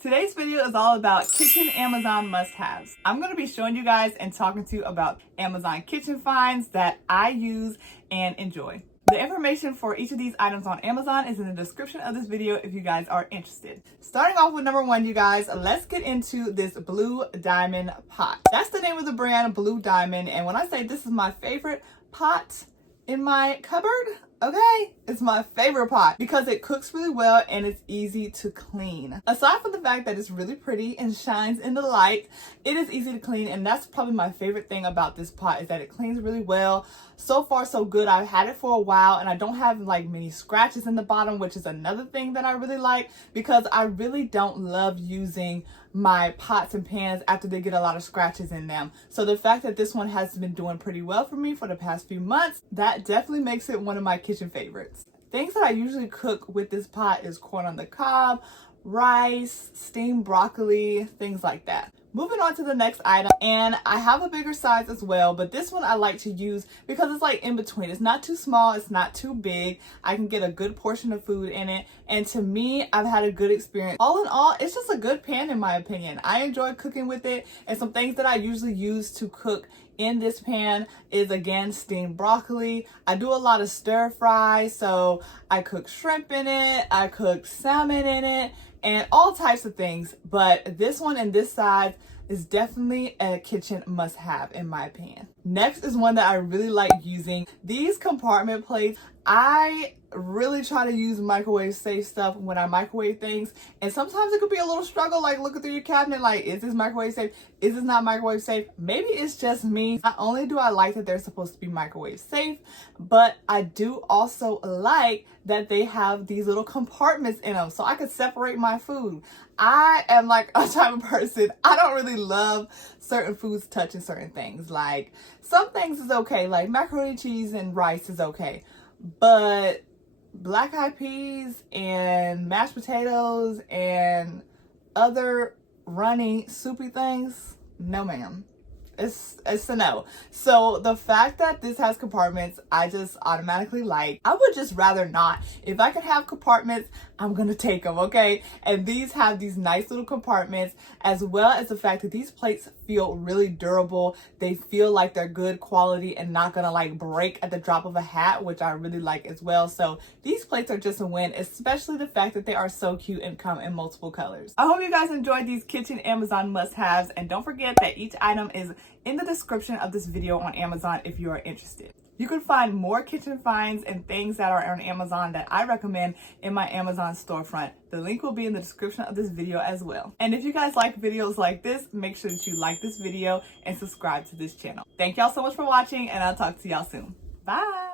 Today's video is all about kitchen Amazon must-haves. I'm going to be showing you guys and talking to you about Amazon kitchen finds that I use and enjoy. The information for each of these items on Amazon is in the description of this video if you guys are interested. Starting off with number one, you guys, let's get into this Blue Diamond pot. That's the name of the brand, Blue Diamond, and when I say this is my favorite pot in my cupboard, okay, it's my favorite pot because it cooks really well and it's easy to clean. Aside from the fact that it's really pretty and shines in the light, it is easy to clean, and that's probably my favorite thing about this pot is that it cleans really well. So far so good. I've had it for a while and I don't have like many scratches in the bottom, which is another thing that I really like because I really don't love using my pots and pans after they get a lot of scratches in them. So the fact that this one has been doing pretty well for me for the past few months, that definitely makes it one of my kitchen favorites. Things that I usually cook with this pot is corn on the cob, rice, steamed broccoli, things like that. Moving on to the next item, and I have a bigger size as well, but this one I like to use because it's like in between. It's not too small, it's not too big. I can get a good portion of food in it, and to me, I've had a good experience. All in all, it's just a good pan in my opinion. I enjoy cooking with it, and some things that I usually use to cook in this pan is, again, steamed broccoli. I do a lot of stir fry, so I cook shrimp in it, I cook salmon in it, and all types of things. But this one and this size is definitely a kitchen must-have in my opinion. Next is one that I really like using. These compartment plates. I really try to use microwave safe stuff when I microwave things, and sometimes it could be a little struggle, like looking through your cabinet like, is this microwave safe? Is this not microwave safe? Maybe it's just me. Not only do I like that they're supposed to be microwave safe, but I do also like that they have these little compartments in them so I could separate my food. I am like a type of person, I don't really love certain foods touching certain things. Like some things is okay, like macaroni and cheese and rice is okay, but black eyed peas and mashed potatoes and other runny soupy things, no ma'am. It's a no. So the fact that this has compartments, I just automatically like. I would just rather not. If I could have compartments, I'm gonna take them, okay? And these have these nice little compartments, as well as the fact that these plates feel really durable. They feel like they're good quality and not gonna like break at the drop of a hat, which I really like as well. So these plates are just a win, especially the fact that they are so cute and come in multiple colors. I hope you guys enjoyed these kitchen Amazon must-haves, and don't forget that each item is in the description of this video on Amazon if you are interested. You can find more kitchen finds and things that are on Amazon that I recommend in my Amazon storefront. The link will be in the description of this video as well. And if you guys like videos like this, make sure that you like this video and subscribe to this channel. Thank y'all so much for watching, and I'll talk to y'all soon. Bye!